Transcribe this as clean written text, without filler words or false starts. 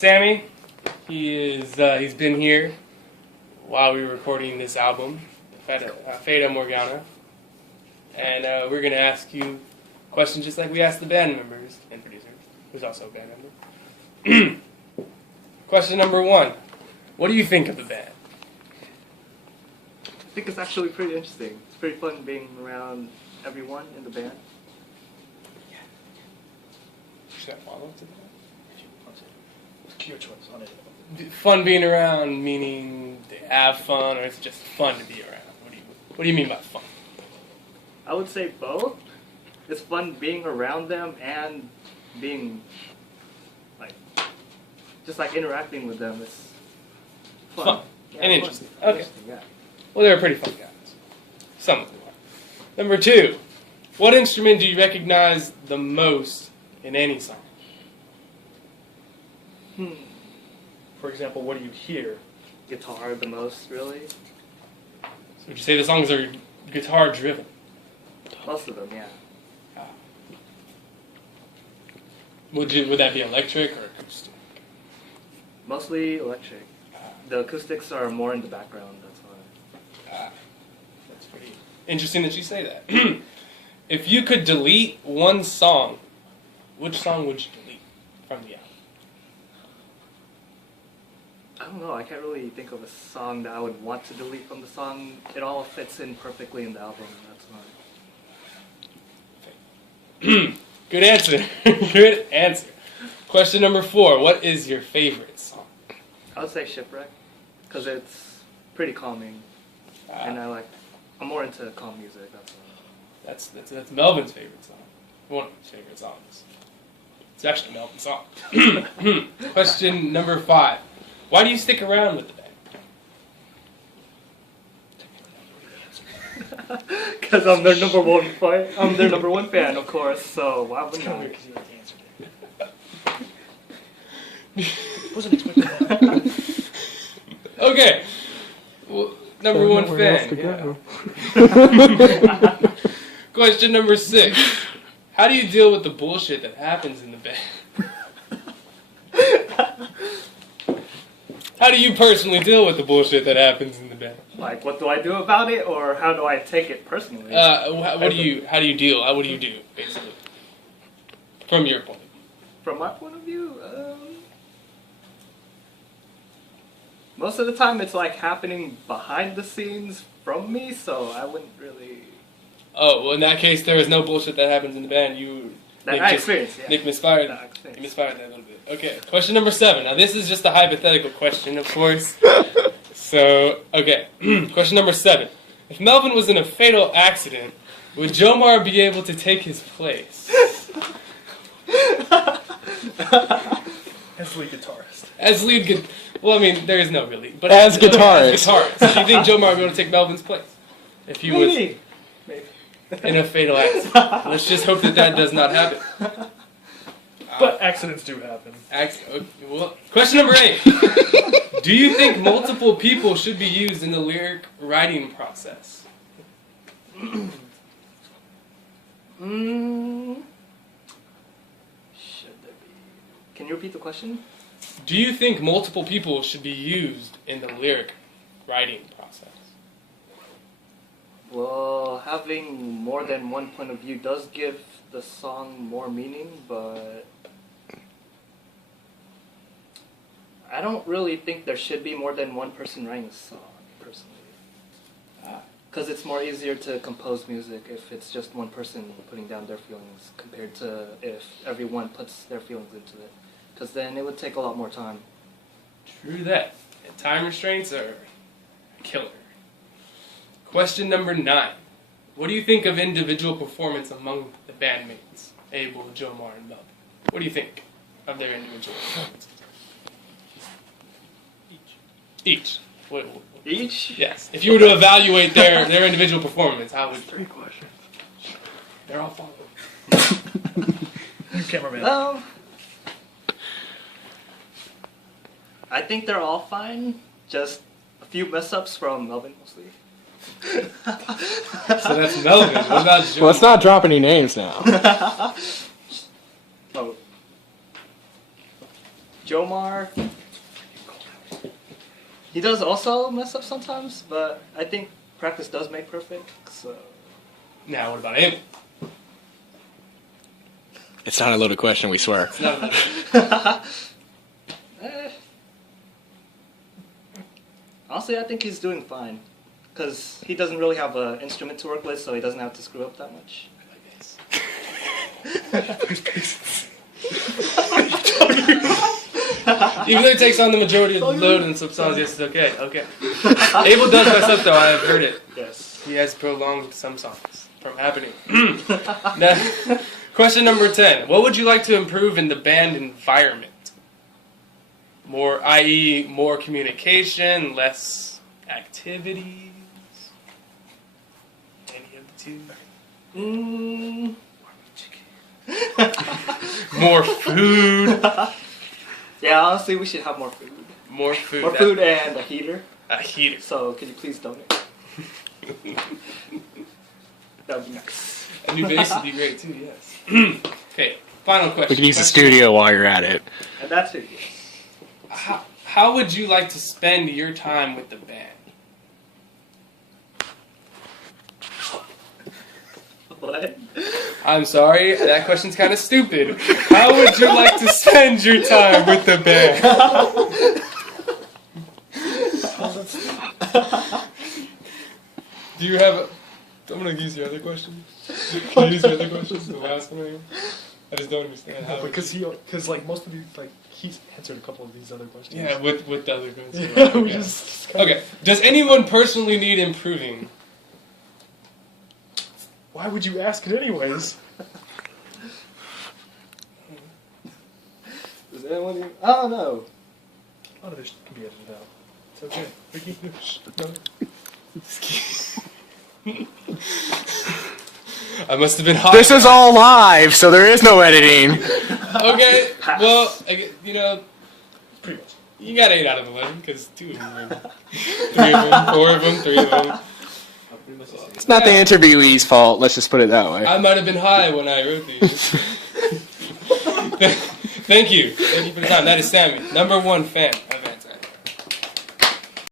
Sameh, he's been here while we were recording this album, Fata Morgana, and we're gonna ask you questions just like we asked the band members and producer, who's also a band member. Question number 1: what do you think of the band? I think it's actually pretty interesting. It's pretty fun being around everyone in the band. Should I follow up to that? Your choice on it. Fun being around, meaning they have fun, or it's just fun to be around? What do you mean by fun? I would say both. It's fun being around them and being just interacting with them. It's fun. Yeah, and interesting. Okay. Yeah. Well, they're pretty fun guys. Some of them are. Number 2: what instrument do you recognize the most in any song? For example, what do you hear? Guitar the most, really. So would you say the songs are guitar driven? Most of them, yeah. Would that be electric or acoustic? Mostly electric. The acoustics are more in the background, that's why. That's pretty interesting that you say that. If you could delete one song, which song would you delete from the album? I don't know, I can't really think of a song that I would want to delete from the song. It all fits in perfectly in the album, that's why. Good answer. Good answer. Question number 4: what is your favorite song? I would say Shipwreck, because it's pretty calming, and I'm more into calm music, that's why. That's Melvin's favorite song. One of his favorite songs. It's actually Melvin's song. Question number 5: why do you stick around with the band? Because I'm their number one fan. I'm their number one fan, of course. So why wouldn't I? Wasn't expecting that. Okay. Well, number 1 fan. Yeah. Question number 6: how do you deal with the bullshit that happens in the band? How do you personally deal with the bullshit that happens in the band? Like, what do I do about it, or how do I take it personally? How do you deal? What do you do, basically? From your point of view. From my point of view, most of the time it's happening behind the scenes from me, so I wouldn't really. Oh, well, in that case, there is no bullshit that happens in the band. Nick misfired that a little bit. Okay, question number 7. Now, this is just a hypothetical question, of course. So, okay. Question number 7. If Melvin was in a fatal accident, would Jomar be able to take his place? As lead guitarist. As lead guitarist. Well, I mean, there is no really. But as guitarist. Do you think Jomar would be able to take Melvin's place? If he was Maybe. in a fatal accident. Let's just hope that does not happen. But accidents do happen. Okay, well, question number 8. Do you think multiple people should be used in the lyric writing process? Should there be? Can you repeat the question? Do you think multiple people should be used in the lyric writing process? Well, having more than one point of view does give the song more meaning, but I don't really think there should be more than one person writing a song, personally. Because it's more easier to compose music if it's just one person putting down their feelings compared to if everyone puts their feelings into it. Because then it would take a lot more time. True that. And time restraints are a killer. Question number 9. What do you think of individual performance among the bandmates, Abel, Jomar, and Melvin? What do you think of their individual performances? Each. Each? Yes. If you were to evaluate their individual performance, how would... 3 questions. They're all following. Cameraman. I think they're all fine. Just a few mess-ups from Melvin, mostly. So that's Melvin. What about Jomar? Well, let's not drop any names now. Oh. Jomar. He does also mess up sometimes, but I think practice does make perfect. So. Now, what about him? It's not a loaded question, we swear. It's not a Honestly, I think he's doing fine. Because he doesn't really have an instrument to work with, so he doesn't have to screw up that much. Even though he takes on the majority of the load in some songs, yes, it's okay. Okay. Abel does mess up, though. I have heard it. Yes. He has prolonged some songs from happening. Now, question number 10. What would you like to improve in the band environment? More, i.e., more communication, less activities? Any of the two? More food? Yeah, honestly, we should have more food. More food. More food and a heater. A heater. So, could you please donate? That would be nice. A new bass would be great, too, yes. Okay, final question. We can use the studio while you're at it. And that's it, yes. How would you like to spend your time with the band? What? I'm sorry, that question's kind of stupid. How would you like to spend your time with the band? Do you have I'm going to use your other question. Can you use your other question? The last one again? I just don't understand how. Because like most of you, like he's answered a couple of these other questions. Yeah, with the other questions. Yeah, we just okay. Does anyone personally need improving? Why would you ask it anyways? Does anyone even... I don't know. A lot of this can be edited out. It's okay. Ricky, no. I must have been hot. This is all live, so there is no editing. Okay, well, you know, Pretty much. you got 8 out of 11, because 2 of them, 3 of them, 4 of them, 3 of them. It's not the interviewee's fault, let's just put it that way. I might have been high when I wrote these. Thank you. Thank you for the time. That is Sameh, #1 fan.